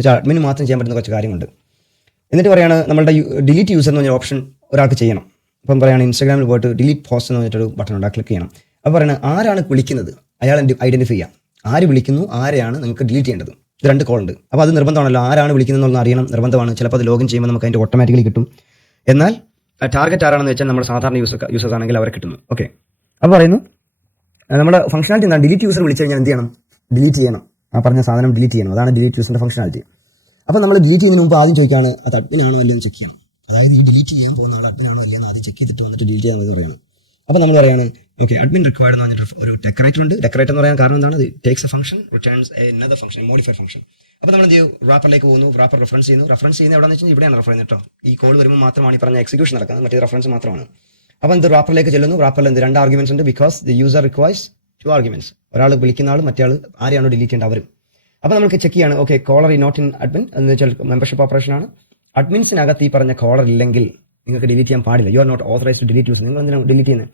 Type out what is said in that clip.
എന്നുവെച്ചാൽ അഡ്മിന് മാത്രം ചെയ്യാൻ പറ്റുന്ന കുറച്ച് കാര്യമുണ്ട്. എന്നിട്ട് പറയാണ് നമ്മളുടെ ഡിലീറ്റ് യൂസർ എന്ന് പറഞ്ഞ ഓപ്ഷൻ ഒരാൾക്ക് ചെയ്യണം. അപ്പം പറയുകയാണ് ഇൻസ്റ്റാഗ്രാമിൽ പോയിട്ട് ഡിലീറ്റ് പോസ്റ്റ് എന്ന് പറഞ്ഞിട്ടൊരു ബട്ടൺ ഉണ്ട്, ക്ലിക്ക് ചെയ്യണം. അപ്പോൾ പറയുന്നത് ആരാണ് വിളിക്കുന്നത് അയാൾ ഐഡന്റിഫൈ ചെയ്യാം. ആര് വിളിക്കുന്നു, ആരെയാണ് നിങ്ങൾക്ക് ഡിലീറ്റ് ചെയ്യേണ്ടത്. ഇത് 2 കോൾ ഉണ്ട്. അപ്പോൾ അത് നിർബന്ധമാണല്ലോ, ആരാണ് വിളിക്കുന്നതെന്ന് അറിയണം, നിർബന്ധമാണ്. ചിലപ്പോൾ അത് ലോഗിൻ ചെയ്യുമ്പോൾ നമുക്ക് അതിൻ്റെ ഓട്ടോമാറ്റിക്കലി കിട്ടും. എന്നാൽ ടാർഗറ്റ് ആരാണെന്ന് വെച്ചാൽ നമ്മുടെ സാധാരണ യൂസേഴ്സ് ആണെങ്കിൽ അവരെ കിട്ടുന്നു. ഓക്കെ, അപ്പോൾ പറയുന്നു നമ്മുടെ ഫംഗ്ഷനാലിറ്റി എന്താണ്? ഡിലീറ്റ് യൂസർ വിളിച്ചു കഴിഞ്ഞാൽ എന്ത് ചെയ്യണം? ഡിലീറ്റ് ചെയ്യണം. ആ പറഞ്ഞ സാധനം ഡിലീറ്റ് ചെയ്യണം. അതാണ് ഡിലീറ്റ് യൂസറിന്റെ ഫംഗ്ഷനാലിറ്റി. അപ്പോൾ നമ്മൾ ഡിലീറ്റ് ചെയ്യുന്നതിന് മുമ്പ് ആദ്യം ചോദിക്കുകയാണ് അത് അഡ്മിനാണോ അല്ലയോ എന്ന് ചെക്ക് ചെയ്യണം. അതായത് ഈ ഡിലീറ്റ് ചെയ്യാൻ പോകുന്ന ആൾ അഡ്മിനാണോ അല്ലയോ എന്ന് ആദ്യം ചെക്ക് ചെയ്തിട്ട് വന്നിട്ട് ഡിലീറ്റ് ചെയ്യാമെന്ന് പറയുന്നത്. അപ്പോൾ നമ്മൾ പറയാണ് ഓക്കെ അഡ്മിൻ റിക്വയർഡ് എന്ന് പറഞ്ഞിട്ട് ഒരു ഡെക്കറേറ്റർ ഉണ്ട്. ഡെക്കറേറ്റർ എന്ന് പറയാൻ കാരണം എന്താണ്? Takes A function returns another function, modified function. അപ്പോൾ നമ്മൾ എന്ത് ചെയ്യും? റാപ്പറിലേക്ക് പോകുന്നു, റാപ്പർ റെഫറൻസ് ചെയ്യുന്നു. റെഫറൻസ് ചെയ്യുന്നത് എവിടെയാണെന്ന് വെച്ചാൽ ഇവിടെയാണ് റെഫർ ചെയ്യുന്നത് കേട്ടോ. ഈ കോൾ വരുമ്പോൾ മാത്രമാണ് ഈ പറഞ്ഞ എക്സിക്യൂഷൻ നടക്കുന്നത്, മറ്റേ റെഫറൻസ് മാത്രമാണ്. അപ്പോൾ എന്ത് റാപ്പറിലേക്ക് ചെല്ലുന്നു. റാപ്പറിൽ എന്ത് 2 ആർഗ്യുമെന്റ്സ് ഉണ്ട്. Because the user requires 2 arguments. ഒരാൾ വിളിക്കുന്ന ആൾ മറ്റേ ആൾ ആരെയാണോ ഡിലീറ്റ് ചെയ്യേണ്ടത് അവർ. അപ്പോൾ നമുക്ക് ചെക്ക് ചെയ്യാണ് okay caller not in admin എന്ന് വെച്ചാൽ മെമ്പർഷിപ്പ് ഓപ്പറേഷൻ ആണ്. അഡ്മിൻസിനകത്ത് ഈ പറഞ്ഞ കോളർ ഇല്ലെങ്കിൽ നിങ്ങൾക്ക് ഡിലീറ്റ് ചെയ്യാൻ പാടില്ല. You are not authorized to delete user. നിങ്ങൾ എന്തിനാണ് ഡിലീറ്റ് ചെയ്യുന്നത്?